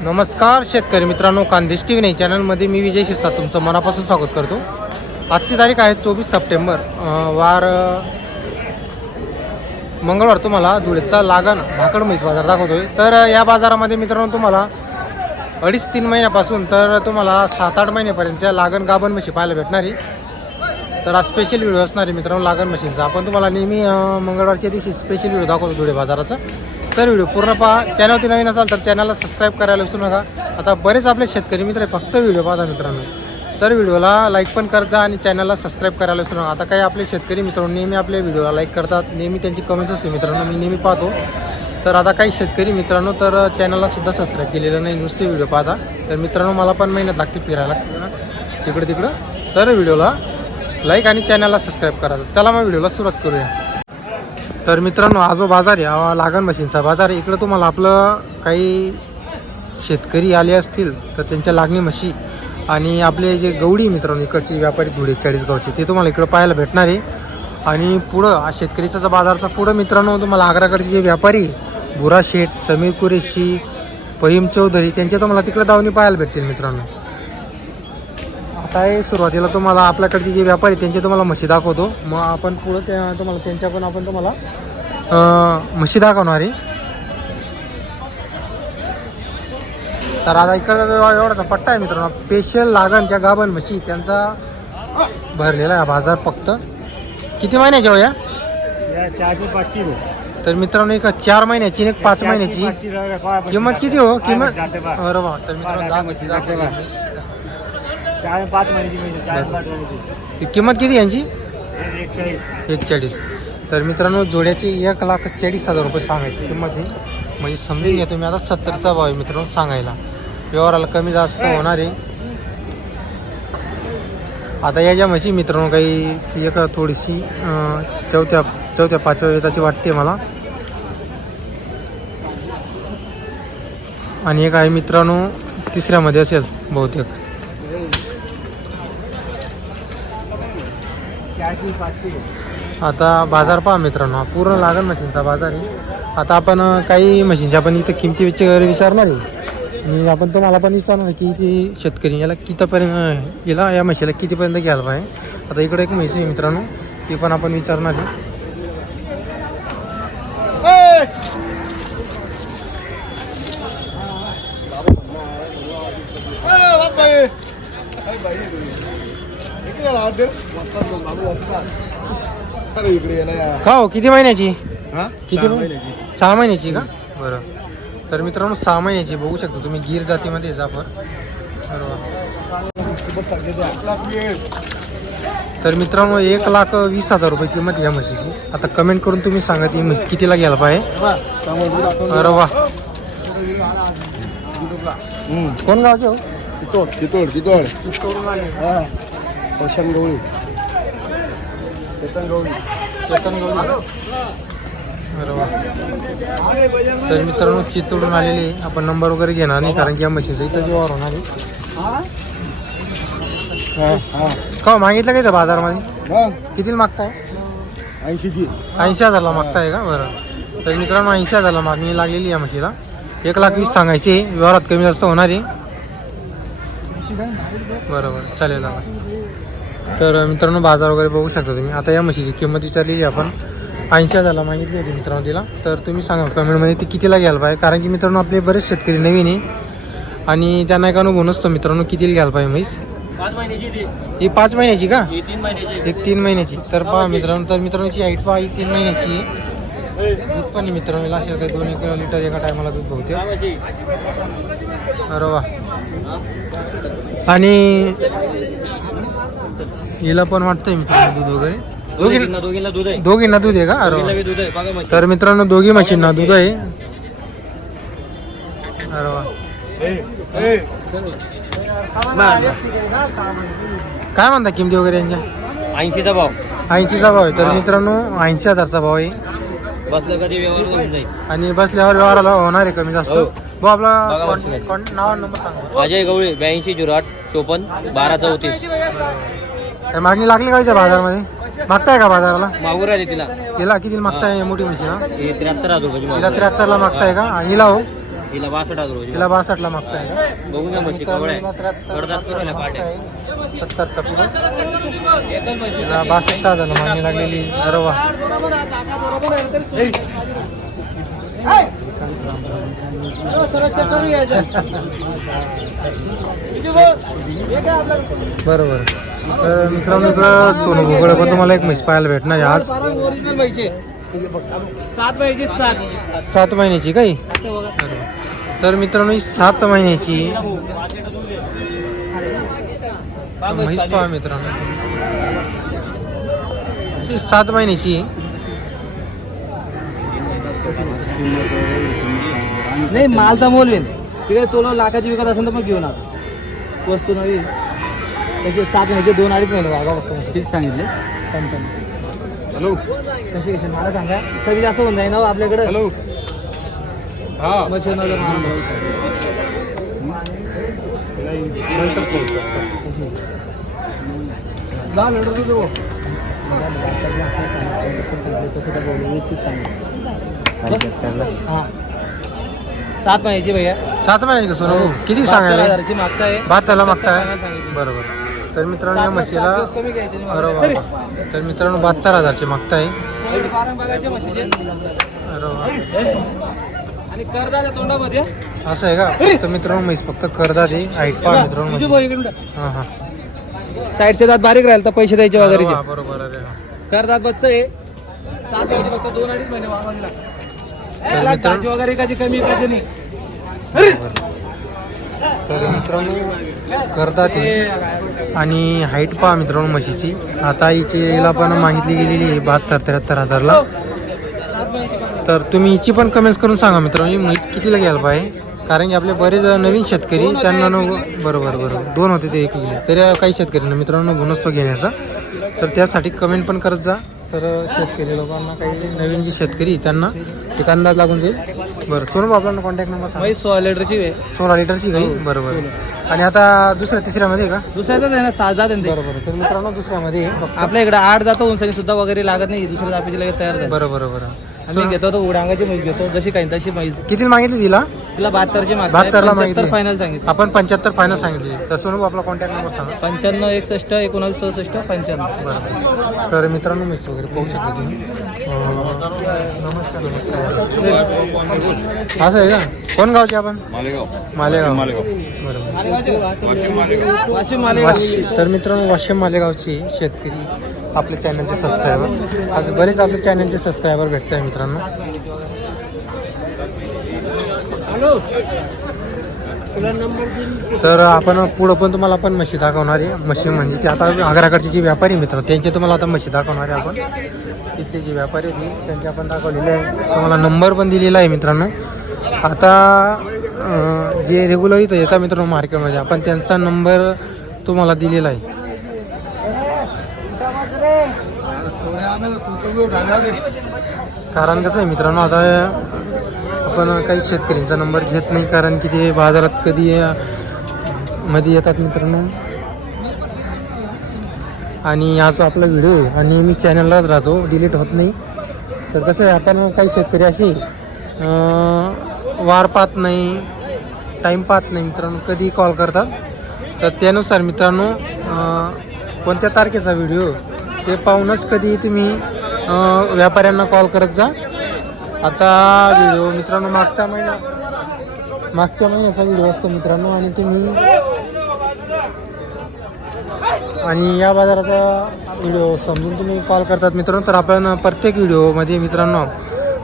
नमस्कार शेतकरी मित्रांनो कांदेश टी व्ही नाही चॅनलमध्ये मी विजय शिरसा तुमचं मनापासून स्वागत करतो. आजची तारीख आहे चोवीस सप्टेंबर वार मंगळवार. तुम्हाला धुळेचा लागण भाकड म्हैस बाजार दाखवतोय. तर या बाजारामध्ये मित्रांनो तुम्हाला अडीच तीन महिन्यापासून तर तुम्हाला सात आठ महिन्यापर्यंतच्या लागण गाभण म्हशी पाहायला भेटणारी. तर आज स्पेशल व्हिडिओ असणार आहे मित्रांनो लागण मशीनचा आपण तुम्हाला नेहमी मंगळवारच्या दिवशी स्पेशल व्हिडिओ दाखवतो धुळे बाजाराचा. तर व्हिडिओ पूर्ण पहा. चॅनलवरती नवीन असाल तर चॅनलला सबस्क्राईब करायला विसरू नका. आता बरेच आपले शेतकरी मित्र आहे फक्त व्हिडिओ पाहता मित्रांनो. तर व्हिडिओला लाईक पण करता आणि चॅनलला सबस्क्राईब करायला विसरू नका. आता काही आपले शेतकरी मित्रांनो नेहमी आपले व्हिडिओला लाईक करतात नेहमी त्यांची कमेंट्स असते. मित्रांनो मी नेहमी पाहतो. तर आता काही शेतकरी मित्रांनो तर चॅनलला सुद्धा सबस्क्राईब केलेलं नाही. नुसते व्हिडिओ पाहता. तर मित्रांनो मला पण मेहनत लागते फिरायला. तिकडं तिकडं तर व्हिडिओला लाईक आणि चॅनलला सबस्क्राईब करा. चला मग व्हिडिओला सुरुवात करूया. तर मित्रांनो हा जो बाजार आहे लागण मशीनचा बाजार आहे. इकडं तुम्हाला आपलं काही शेतकरी आले असतील तर त्यांच्या लागणी म्हशी आणि आपले जे गवडी मित्रांनो इकडचे व्यापारी धुळे चाळीसगावचे ते तुम्हाला इकडं पाहायला भेटणार आहे. आणि पुढं हा शेतकरीचा जो बाजारचा पुढं मित्रांनो तुम्हाला आग्राकडचे जे व्यापारी बुरा शेठ समीर कुरेशी फहीम चौधरी त्यांच्या तुम्हाला तिकडं दावणी पाहायला भेटतील मित्रांनो. आता हे सुरुवातीला तुम्हाला आपल्याकडचे जे व्यापारी त्यांचे तुम्हाला म्हशी दाखवतो. मग आपण पुढं त्या तुम्हाला त्यांच्या पण आपण तुम्हाला म्हशी दाखवणार आहे. तर आता इकडं जो एवढाचा पट्टा आहे मित्रांनो. स्पेशल लागण ज्या गाभण म्हशी त्यांचा भरलेला आहे बाजार फक्त. किती महिन्याच्या हो या? चारशे पाचशे तर मित्रांनो एक चार महिन्याची एक पाच महिन्याची. किंमत किती हो? किंमत? वा तर मित्रांनो. चार पाच महिन्याची मिळते चार पाच महिन्याची ही किंमत किती यांची? एकचाळीस. एकचाळीस. तर मित्रांनो जोड्याची एक लाख चाळीस हजार रुपये सांगायची किंमत आहे. म्हणजे समजून घ्या तुम्ही आता सत्तरचा भाव आहे मित्रांनो सांगायला. व्यवहाराला कमी जास्त होणार आहे. आता या ज्या म्हशी मित्रांनो काही एक थोडीशी चौथ्या चौथ्या पाचव्या वेताची वाटते मला. आणि एक आहे मित्रांनो तिसऱ्यामध्ये असेल बहुतेक चारशे पाचशे आता बाजार पहा मित्रांनो पूर्ण लागण मशीनचा बाजार आहे. आता आपण काही मशीनच्या आपण इथं किमती वगैरे विचारणार आहे. आणि आपण तुम्हाला पण विचारणार की ती शेतकरी याला कितीपर्यंत याला या म्हशीला कितीपर्यंत घ्यायला पाहिजे. आता इकडे एक म्हशी आहे मित्रांनो ती पण आपण विचारणार आहे. का हो? किती महिन्याची? किती सहा महिन्याची. का? बरं. तर मित्रांनो सहा महिन्याची बघू शकता तुम्ही गिर जातीमध्ये जाफर तर मित्रांनो एक लाख वीस हजार रुपये किंमत या म्हशीची. आता कमेंट करून तुम्ही सांगा ती म्हशी कितीला घ्यायला पाहिजे. अरे वा. कोण गावचे? हो चितोड चितोड. चितोड प्रशांत गवळी चेतन गवळी चेतन गवळी तर मित्रांनो चित्तोडून आलेले. आपण नंबर वगैरे घेणार नाही कारण की या म्हशीचा इथं व्यवहार होणार आहे. का हो, मागितलं काय बाजारमध्ये? मग? कितीला मागताय? ऐंशीची ऐंशी हजारला मागताय का? बरं. तर मित्रांनो ऐंशी हजारला मागणी लागलेली आहे म्हशीला. एक लाख वीस सांगायची. व्यवहारात कमी जास्त होणार आहे. बरोबर चालेल. तर मित्रांनो बाजार वगैरे बघू शकता तुम्ही. आता या म्हशीची किंमत विचारलेली आपण. ऐंशी हजारला मागितली होती मित्रांनो तिला. तर तुम्ही सांगा कमेंटमध्ये ती कितीला घ्यायला पाहिजे? कारण की मित्रांनो आपले बरेच शेतकरी नवीन आहे. आणि त्यांना एक अनुभव नसतो मित्रांनो कितीला घ्यायला पाहिजे म्हैस. ही पाच महिन्याची का? ही तीन महिन्याची एक तीन महिन्याची. तर पहा मित्रांनो तर मित्रांची हाईट पहा ही तीन महिन्याची. दूध पण मित्रांनो असे काही दोन एक लिटर एका टायमाला दूध बहुते अरे वा. आणि हिला पण वाटतंय मित्रांनो दूध वगैरे. दोघी दोघींना दोघींना दूध आहे. दोघींना दूध आहे का? अरे दोघींना वा. बी दूध आहे. बघा मग तर मित्रांनो दोघी म्हशींना दूध आहे. अरे वा. काय म्हणता किमती वगैरे यांच्या? ऐंशीचा भाव. ऐंशीचा भाव आहे. तर मित्रांनो ऐंशी हजारचा भाव आहे. बसलं कधी व्यवहार होऊन जाईल. आणि बसल्यावर व्यवहाराला होणार आहे कमी जास्त. हो. भाऊ आपला बघा कॉन- बसून. कॉन- नाव आणि नंबर सांगा. अजय गवळी ब्याऐंशी झिरो आठ चोपन्न बारा चौतीस. काय मागणी लागली का इथे बाजारमध्ये? मागताय का बाजाराला? मागूर तिला. हिला किती मागताय मोठी म्हशी ना हे त्र्याहत्तर हजार रुपयाची. त्र्याहत्तरला मागताय का? आणि हिला हो? हिला बासष्ट हजार तिला बासष्टला मागताय का? म्हशी आहे. करू पाट्या. मागताय. सत्तरचा पुढं तिला बासष्ट हजारला मागणी लागलेली. अरवा बरोबर. तर मित्रांनो इकडं सोनू भोगळे पण तुम्हाला एक म्हैस पाहायला भेटणार आहे आज. ओरिजिनल पाहिजे सात पाहिजे सात. सात महिन्याची काही? तर मित्रांनो ही सात महिन्याची म्हैस पहा मित्रांनो. सात महिन्याची. नाही माल तर मोलवेन. तिकडे तो लाखाची विकत असेल तर मग घेऊन आता वस्तू नवी तसे सात महिने दोन अडीच महिने वागा बघतो ठीक सांगितले. हॅलो. कशी कशी मला सांगा कमी जास्त होऊन जाईल ना हो आपल्याकडे? हॅलो. हा. मशीन हा. सात महिन्याची भैया. सात महिन्याची का सोनू किती सांगायला? मागताय. बरोबर. तर मित्रांनो या म्हशीला अरे. वा तर मित्रांनो बहात्तर हजारचे मागताय. म्हशीचे. अरे वा आणि करदाच्या तोंडामध्ये. असं आहे का? तर मित्रांनो म्हैस फक्त करदा दे हाईट पहा मित्रांनो. हा हा. साईडचे दात बारीक राहील तर पैसे द्यायचे अरे वगैरे. वा, बरोबर अरे वा. करदात बच्च आहे. सात फक्त दोन अडीच महिने वागावे तर लागतात मित्रांनो- वगैरे एकाची कमी एकाची नाही. बरोबर. तर मित्रांनो करतात ते आणि हाईट पहा मित्रांनो म्हशीची. आता हिला पण मागितली गेलेली आहे बहात्तर त्र्याहत्तर हजारला. तर तुम्ही हिची पण कमेंट्स करून सांगा मित्रांनो ही म्हैस कितीला घ्यायला पाहिजे? कारण की आपले बरेच नवीन शेतकरी त्यांना नको बरोबर बरोबर. दोन होते ते एक गेले तरी काही शेतकऱ्यांना मित्रांनो बोनस तो घेण्याचा. तर त्यासाठी कमेंट पण करत जा. तर शेतकरी लोकांना काही नवीन जे शेतकरी त्यांना एक अंदाज लागून जाईल. बरं सोनू आपल्याला कॉन्टॅक्ट नंबर सांगा. सोळा लिटरची आहे. सोळा लिटरची काही बरोबर. आणि आता दुसऱ्या तिसऱ्यामध्ये का? दुसऱ्याच आहे ना सात जात आहे ते. बरोबर तर मित्रांनो दुसऱ्यामध्ये फक्त. आपल्या इकडे आठ जातो उंचाई सुद्धा वगैरे लागत नाही. दुसऱ्या जापीची लगेच तयार झाली. बरोबर बरोबर आम्ही घेतो तो उडांगाची म्हैस घेतो. जशी काही तशी म्हैस. किती मागितली तिला? तिला बहात्तरची बहात्तरला मागितली. फायनल सांगितलं. आपण पंच्याहत्तर फायनल सांगितली. तर सोनू आपला कॉन्टॅक्ट नंबर सांगा. पंच्याण्णव एकसष्ट एकोणावीस चौसष्ट पंच्याण्णव. बरं. तर मित्रांनो मिस वगैरे पाहू शकता तुम्ही. अं, नमस्कार नमस्कार. असं आहे का? कोण गावचे आपण? मालेगाव. मालेगाव. मालेगाव. बरोबर वाशिम मालेगाव. वाशी तर मित्रांनो वाशिम मालेगावचे शेतकरी आपल्या चॅनलचे सबस्क्रायबर आज बरेच आपल्या चॅनलचे सबस्क्रायबर भेटत आहे मित्रांनो. तर आपण पुढं पण तुम्हाला आपण म्हशी दाखवणार आहे. म्हशी म्हणजे ते आता आग्राकडचे जे व्यापारी मित्र त्यांचे तुम्हाला आता म्हशी दाखवणार आहे आपण. इथले जे व्यापारी आहेत त्यांचे आपण दाखवलेले आहे. तुम्हाला नंबर पण दिलेला आहे मित्रांनो. आता जे रेग्युलर इथं येतात मित्रांनो मार्केटमध्ये आपण त्यांचा नंबर तुम्हाला दिलेला आहे. कारण कसं आहे मित्रांनो आता आपण काही शेतकऱ्यांचा नंबर घेत नाही कारण की ते बाजारात कधी मध्ये येतात मित्रांनो. आणि हा जो आपला व्हिडिओ आहे आणि मी चॅनललाच राहतो डिलीट होत नाही. तर कसं आहे आपण काही शेतकरी असे वार पाहत नाही टाईम पाहत नाही मित्रांनो कधी कॉल करतात. तर त्यानुसार मित्रांनो कोणत्या तारखेचा व्हिडिओ ते पाहूनच कधी तुम्ही व्यापाऱ्यांना कॉल करत जा. आता व्हिडिओ मित्रांनो मागच्या महिना मागच्या महिन्याचा व्हिडिओ असतो मित्रांनो आणि तुम्ही आणि या बाजाराचा व्हिडिओ समजून तुम्ही कॉल करतात. मित्रांनो तर आपण प्रत्येक व्हिडिओमध्ये मित्रांनो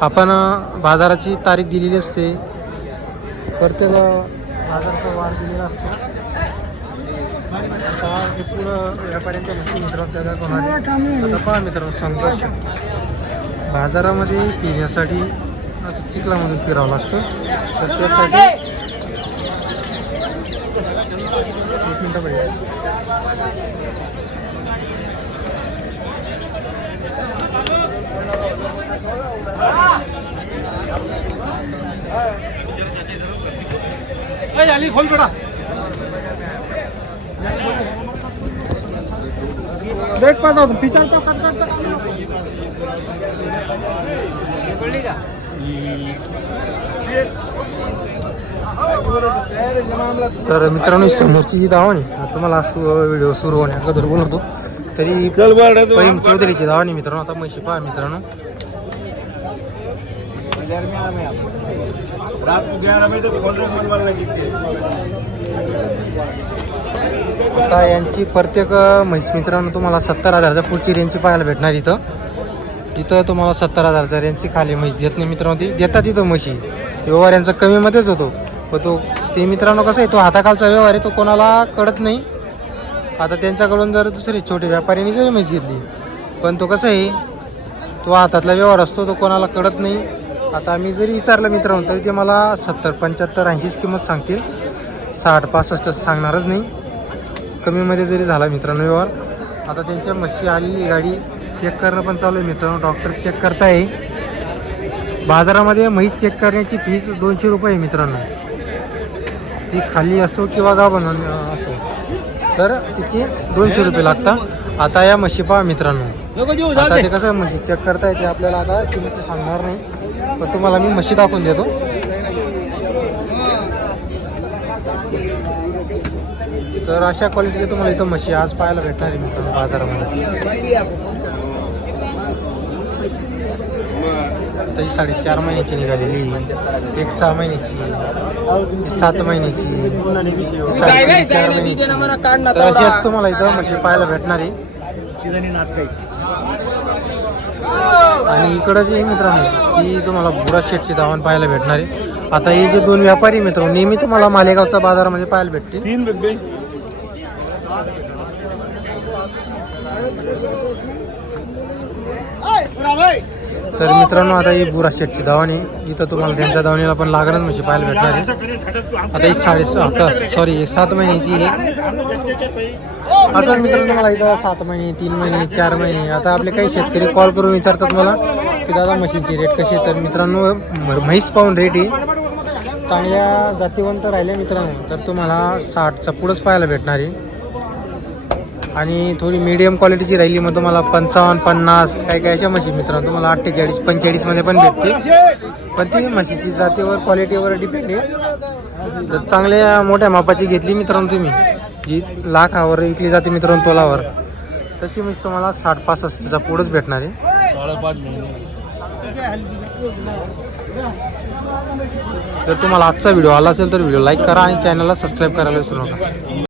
आपण बाजाराची तारीख दिलेली असते. प्रत्येक बाजाराचा वार दिलेला असतो. आता हे पुढं व्यापाऱ्यांच्या मित्रांनो त्याला आता पहा मित्रांनो संघर्ष. बाजारामध्ये पिण्यासाठी असं चिखलामधून फिरावं लागतं. तर त्यासाठी एक मिनटं पाहिजे झाली खोल बेटा. देख पास आउट पिचर तर मित्रांनो समोरची जी धावणी तुम्हाला व्हिडिओ सुरू होण्या अगोदर बोलतो. तरी पहिम चौधरीची धावणी मित्रांनो आता म्हशी पहा मित्रांनो. आता यांची प्रत्येक म्हैस मित्रांनो तुम्हाला सत्तर हजारच्या पुढची रेंजची पाहायला भेटणार इथं. इथं तुम्हाला सत्तर हजारच्या रेंजची खाली म्हैस देत नाही मित्रांनो ती. देतात इथं म्हशी. व्यवहार यांचा कमीमध्येच होतो. पण तो ते मित्रांनो कसं आहे तो हाताखालचा व्यवहार आहे तो कोणाला कळत नाही. आता त्यांच्याकडून जर दुसरे छोटे व्यापाऱ्यांनी जरी म्हैस घेतली पण तो कसं आहे तो हातातला व्यवहार असतो तो कोणाला कळत नाही. आता मी जरी विचारलं मित्रांनो तरी ते मला सत्तर पंच्याहत्तर ऐंशीच किंमत सांगतील. साठ पासष्ट सांगणारच नाही. कमीमध्ये जरी झाला मित्रांनो व्यवहार आता त्यांच्या म्हशी आलेली गाडी. चेक करणं पण चालू आहे मित्रांनो डॉक्टर चेक करताय. बाजारामध्ये म्हैस चेक करण्याची फीस दोनशे रुपये आहे मित्रांनो. ती खाली असो किंवा गाभण असो. तर तिचे दोनशे रुपये लागतात. आता या म्हशी पहा मित्रांनो आता ते कसं म्हशी चेक करता येते आपल्याला आता किंमत सांगणार नाही. पण तुम्हाला मी म्हशी दाखवून देतो. तर अशा क्वालिटीचे तुम्हाला इथं म्हशी आज पाहायला भेटणार आहे मित्रांनो बाजारामध्ये. आता ही साडेचार महिन्याची निघालेली. एक सहा महिन्याची सात महिन्याची साडेतीन चार महिन्याची. तर अशी असं तुम्हाला इथं म्हशी पाहायला भेटणार आहे. आणि इकडं जी आहे मित्रांनो ती तुम्हाला बुडा शेटची धावण पाहायला भेटणार आहे. आता हे जे दोन व्यापारी मित्र नेहमी तुम्हाला मालेगावच्या बाजारामध्ये पाहायला भेटतील. तीन बब्बे तर मित्रांनो आता ही बुरा शेटची धावणी. इथं तुम्हाला त्यांच्या धावणीला पण लागणार म्हशी म्हणजे पाहायला भेटणार आहे. आता ही साडे सॉरी सात महिन्याची आहे. आता मित्रांनो मला इथं सात महिने तीन महिने चार महिने आता आपले काही शेतकरी कॉल करून विचारतात मला की दादा म्हशीची रेट कशी आहे? तर मित्रांनो म- म्हैस पाहून रेट आहे चांगल्या जातीवंत राहिल्या मित्रांनो तर तुम्हाला साठचा पुढंच पाहायला भेटणार आहे. आणि थोडी मीडियम क्वालिटीची राहिली मग तुम्हाला पंचावन्न पन्नास काही काही अशा म्हशी मित्रांनो तुम्हाला अठ्ठेचाळीस पंचेचाळीसमध्ये पण भेटते पण ती म्हशीची जातीवर क्वालिटीवर डिपेंड आहे. तर चांगल्या मोठ्या मापाची घेतली मित्रांनो तुम्ही. जी लाखावर विकली जाते मित्रांनो तोलावर. तशी म्हशी तुम्हाला साठ पासष्टचा पुढंच भेटणार आहे. जर तुम्हाला आजचा व्हिडिओ आला असेल तर व्हिडिओ लाईक करा आणि चॅनलला सबस्क्राईब करायला विसरू नका.